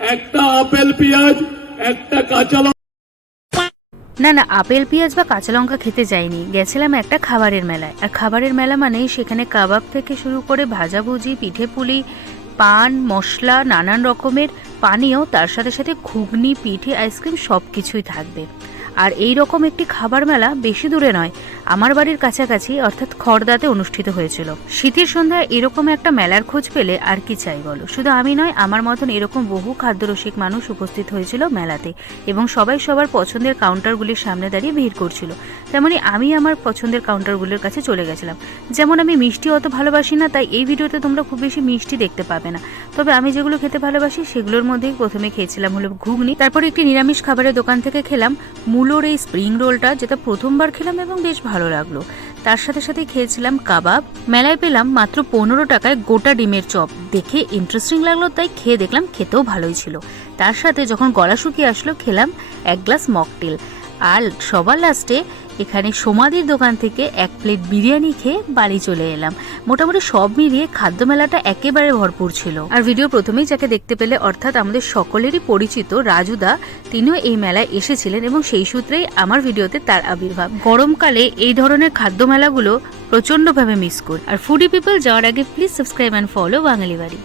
একটা আপেল পেঁয়াজ একটা কাঁচা না না, আপেল পেঁয়াজ বা কাঁচা লঙ্কা খেতে যাইনি, গেছিলাম একটা খাবারের মেলায়। আর খাবারের মেলা মানেই সেখানে কাবাব থেকে শুরু করে ভাজাভুজি, পিঠে পুলি, পান মশলা, নানান রকমের পানীয়, তার সাথে সাথে ঘুগনি, পিঠে, আইসক্রিম সব কিছুই থাকবে। আর এই রকম একটি খাবার মেলা বেশি দূরে নয়, আমার বাড়ির কাছাকাছি অর্থাৎ খড়দাতে অনুষ্ঠিত হয়েছিল। শীতের সন্ধ্যায় এরকম একটা মেলার খোঁজ পেলে আর কি চাই বলো। শুধু আমি নয়, আমার মতন এরকম বহু খাদ্যরসিক মানুষ উপস্থিত হয়েছিল মেলাতে, এবং সবাই সবার পছন্দের কাউন্টারগুলির সামনে দাঁড়িয়ে ভিড় করছিল। তেমনি আমি আমার পছন্দের কাউন্টারগুলির কাছে চলে গেছিলাম। যেমন আমি মিষ্টি অত ভালোবাসি না, তাই এই ভিডিওতে তোমরা খুব বেশি মিষ্টি দেখতে পাবে না। তবে আমি যেগুলো খেতে ভালোবাসি সেগুলোর মধ্যেই প্রথমে খেয়েছিলাম হলো ঘুগনি, তারপরে একটি নিরামিষ খাবারের দোকান থেকে খেলাম মূলোর এই স্প্রিং রোলটা, যেটা প্রথমবার খেলাম এবং বেশ ভালো লাগলো। তার সাথে সাথে খেয়েছিলাম কাবাব। মেলায় পেলাম মাত্র 15 টাকায় গোটা ডিমের চপ, দেখে ইন্টারেস্টিং লাগলো তাই খেয়ে দেখলাম, খেতেও ভালোই ছিল। তার সাথে যখন গলা শুকিয়ে আসলো খেলাম এক গ্লাস মকটেল। আর সবার লাস্টে এখানে সমাধির দোকান থেকে এক প্লেট বিরিয়ানি খেয়ে বাড়ি চলে এলাম। মোটামুটি সব মিলিয়ে খাদ্য মেলাটা একেবারে ভরপুর ছিল। আর ভিডিও প্রথমেই যাকে দেখতে পেলে, অর্থাৎ আমাদের সকলেরই পরিচিত রাজুদা, তিনিও এই মেলায় এসেছিলেন এবং সেই সূত্রেই আমার ভিডিওতে তার আবির্ভাব। গরমকালে এই ধরনের খাদ্য মেলাগুলো প্রচন্ডভাবে মিস করি। আর ফুডি পিপল যাওয়ার আগে প্লিজ সাবস্ক্রাইব অ্যান্ড ফলো বাঙালি বাড়ি।